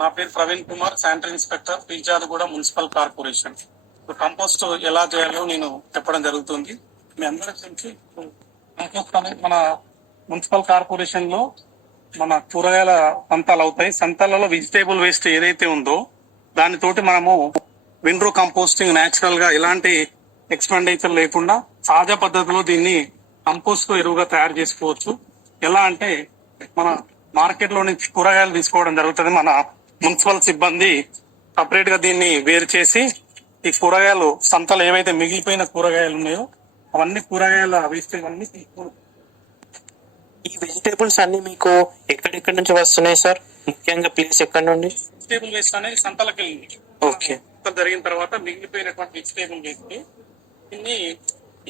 నా పేరు Praveen Kumar, sanitary inspector, Peerzadiguda municipal corporation. Compost ఎలా చేయాలో నేను చెప్పడం జరుగుతుంది. మీ అందరికీ తెలిసి కంపోస్ట్ అనేది మన మున్సిపల్ కార్పొరేషన్ లో మన కూరగాయల సంతాలు అవుతాయి. సంతాలలో వెజిటేబుల్ వేస్ట్ ఏదైతే ఉందో దానితోటి మనము విండ్రో కంపోస్టింగ్ న్యాచురల్ గా ఎలాంటి ఎక్స్పెండిచర్ లేకుండా సహజ పద్ధతిలో దీన్ని కంపోస్ట్ ఎరువుగా తయారు చేసుకోవచ్చు. ఎలా అంటే మన మార్కెట్ లో నుంచి కూరగాయలు తీసుకోవడం జరుగుతుంది. మన మున్సిపల్ సిబ్బంది సపరేట్ గా దీన్ని వేరు చేసి ఈ కూరగాయలు సంతలు ఏవైతే మిగిలిపోయిన కూరగాయలు ఉన్నాయో అవన్నీ కూరగాయల వేస్టేజ్ అన్ని ఈ వెజిటేబుల్స్ అన్ని మీకు ఎక్కడెక్కడి నుంచి వస్తున్నాయి సార్? ముఖ్యంగా ప్లేస్ ఎక్కడ నుండి? వెజిటేబుల్ వేస్ట్ అనేది సంతలకు వెళ్ళింది. ఓకే, జరిగిన తర్వాత మిగిలిపోయినటువంటి వెజిటేబుల్ వేస్ట్ దీన్ని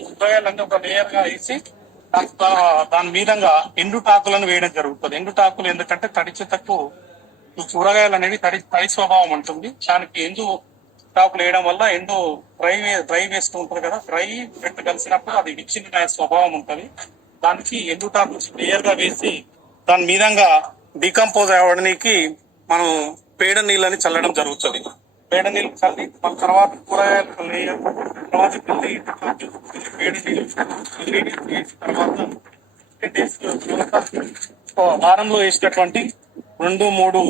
కూరగాయలన్నీ ఒక లేయర్ గా వేసి దాని మీదంగా ఎండుటాకులను వేయడం జరుగుతుంది. ఎండుటాకులు ఎందుకంటే తడి చెత్తకు ఈ కూరగాయలు అనేది తడి స్వభావం ఉంటుంది. దానికి ఎండు టాకులు వేయడం వల్ల ఎండు డ్రై వేస్తూ ఉంటారు కదా, డ్రై వెట్ కలిసినప్పుడు అది విచ్ఛిన్న స్వభావం ఉంటుంది. దానికి ఎండుటాకులు లేయర్ గా వేసి దాని మీదంగా డికంపోజ్ అవ్వడానికి మనం పేడ నీళ్ళని చల్లడం జరుగుతుంది. పేడ నీళ్ళు చల్లి మన తర్వాత కూరగాయలు లేయర్ తర్వాత పేడ నీళ్ళు తర్వాత వారంలో వేసినటువంటి 2-3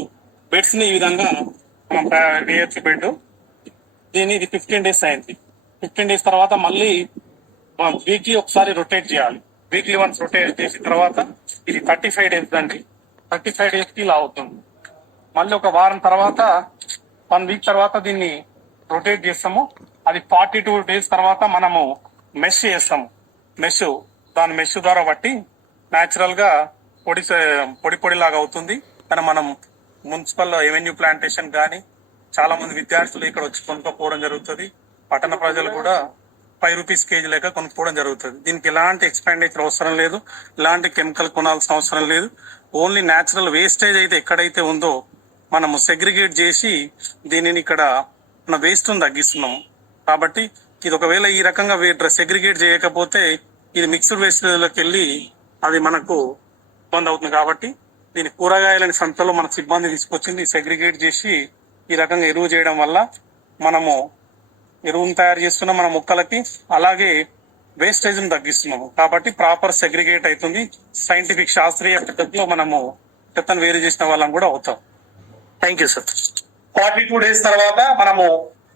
బెడ్స్ ని ఈ విధంగా మనం వేయచ్చు. బెడ్ దీని ఇది 15 days అయింది. 15 days తర్వాత మళ్ళీ వీక్లీ ఒకసారి రొటేట్ చేయాలి. వీక్లీ వన్స్ రొటేట్ చేసిన తర్వాత ఇది 35 days అండి. 35 days కి ఇలా అవుతుంది. మళ్ళీ ఒక వారం తర్వాత 1 week తర్వాత దీన్ని రొటేట్ చేస్తాము. అది 42 days తర్వాత మనము మెష్ చేస్తాము. దాని మెష్ ద్వారా బట్టి న్యాచురల్ గా పొడి లాగా అవుతుంది. కానీ మనం మున్సిపల్ ఎవెన్యూ ప్లాంటేషన్ కానీ చాలా మంది విద్యార్థులు ఇక్కడ వచ్చి కొనుక్కోపోవడం జరుగుతుంది. పట్టణ ప్రజలు కూడా 5 రూపీస్ కేజీ లెక్క కొనుక్కోవడం జరుగుతుంది. దీనికి ఎలాంటి ఎక్స్పెండిచర్ అవసరం లేదు, ఎలాంటి కెమికల్ కొనాల్సిన అవసరం లేదు. ఓన్లీ న్యాచురల్ వేస్టేజ్ అయితే ఎక్కడైతే ఉందో మనము సెగ్రిగేట్ చేసి దీనిని ఇక్కడ మన వేస్ట్ తగ్గిస్తున్నాము. కాబట్టి ఇది ఒకవేళ ఈ రకంగా సెగ్రిగేట్ చేయకపోతే ఇది మిక్స్డ్ వేస్టేజ్లోకి వెళ్ళి అది మనకు ఇబ్బంది అవుతుంది. కాబట్టి దీని కూరగాయలని సంతలో మన సిబ్బంది తీసుకొచ్చింది సెగ్రిగేట్ చేసి ఈ రకంగా ఎరువు చేయడం వల్ల మనము ఎరువును తయారు చేస్తున్నాం మన మొక్కలకి, అలాగే వేస్టేజ్ ను తగ్గిస్తున్నాము. కాబట్టి ప్రాపర్ సెగ్రిగేట్ అవుతుంది. సైంటిఫిక్ శాస్త్రీయ పద్ధతిలో మనము చెత్తను వేరు చేసిన వాళ్ళం కూడా అవుతాం. Thank you sir. 42 days తర్వాత మనము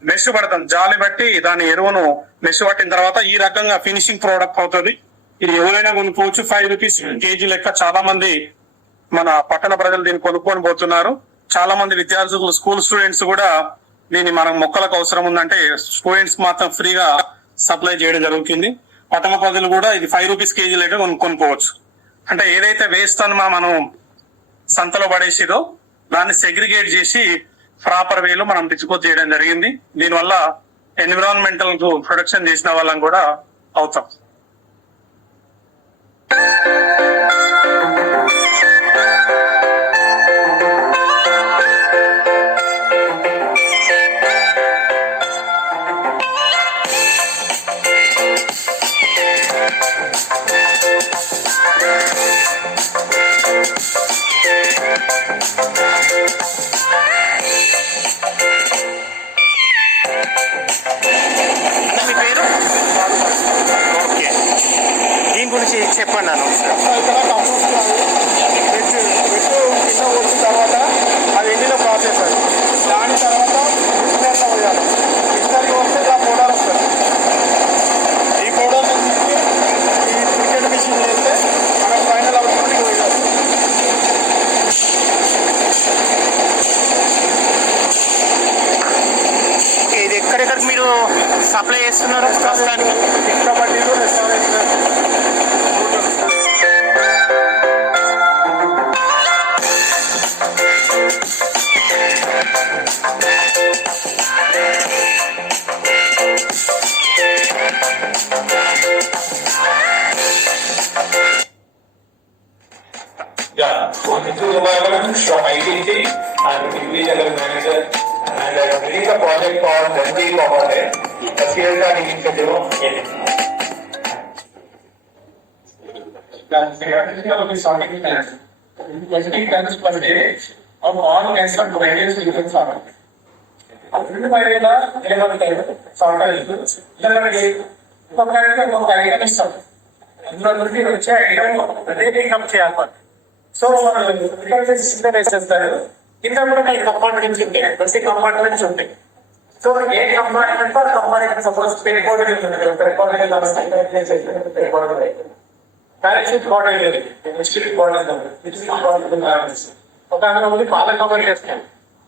మెష్ పడతాం. జాలి బట్టి దాని ఎరువును మెష్ పట్టిన తర్వాత ఈ రకంగా ఫినిషింగ్ ప్రోడక్ట్ అవుతుంది. ఇది ఎవరైనా కొనుక్కోవచ్చు. 5 రూపీస్ కేజీ లెక్క చాలా మంది మన పట్టణ ప్రజలు దీన్ని కొనుక్కొని పోతున్నారు. చాలా మంది విద్యార్థులు, స్కూల్ స్టూడెంట్స్ కూడా దీన్ని మనం మొక్కలకు అవసరం ఉందంటే స్టూడెంట్స్ మాత్రం ఫ్రీగా సప్లై చేయడం జరుగుతుంది. పట్టణ ప్రజలు కూడా ఇది 5 రూపీస్ కేజీ లెక్క కొనుక్కోవచ్చు. అంటే ఏదైతే వేస్ట్ అని మనం సంతలో పడేసిదో దాన్ని సెగ్రిగేట్ చేసి ప్రాపర్ వేలో మనం డిస్పోజ్ చేయడం జరిగింది. దీనివల్ల ఎన్విరాన్మెంటల్ ప్రొడక్షన్ చేసిన వాళ్ళం కూడా అవుతాం. చెప్పండి అన్న. కింద వచ్చిన తర్వాత అది ఎండిలో ప్రాసెస్ అది. దాని తర్వాత మిషనరీలో పోయాలి. మిషనరీ వస్తే ఇలా పౌడర్ వస్తుంది. ఈ పౌడర్ నుంచి ఈ క్రికెట్ మిషన్ చేస్తే మనకు ఫైనల్ అవుట్పుట్ పోయాలి. ఇది ఎక్కడెక్కడికి మీరు సప్లై చేస్తున్నారు ప్రస్తుతానికి? కబడ్డీలు, restaurant from ITC and Degree General Manager, and I am leading the project called Dhanji Commodity, a CSR initiative of India. The theoretical will be starting in 20 tons per day on national railways defence army రెండు మైళ్ళ ఏమంటారు software ఒక item ఇస్తాం అందులో నుండి వచ్చే item అదే income చేయాలన్నమాట. సో వాళ్ళు సిగ్నల్ వేసేస్తారు. కింద కూడా మీకు కంపార్ట్మెంట్స్ ఉంటాయి, ప్రతి కంపార్ట్మెంట్స్ ఉంటాయి. సో ఏ compartment compartment suppose parachute body లేదు, డిస్ట్రిక్ట్ బాడీ ఒక ఆమె ఓన్లీ పాల కవర్ చేస్తాం,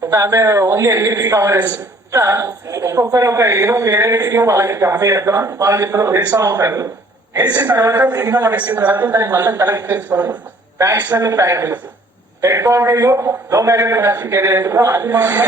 ఒక ఆమె ఓన్లీ ఎల్ఈపీ కవర్ చేస్తాం. ఇట్లా ఒక్కొక్కరు ఒక ఏదో వేరే వాళ్ళకి కంపెనీ చేద్దాం, వాళ్ళ ఇద్దరు వేస్తూ ఉంటారు. వేసిన తర్వాత ఇంకా వేసిన తర్వాత దాన్ని మళ్ళీ కలెక్ట్ చేసుకోవడం, బ్యాంక్స్ లో ప్యాక్ చేస్తాం. హెడ్ బాడీలో నో మ్యారేజ్ ఏదైతుందో అది మాత్రం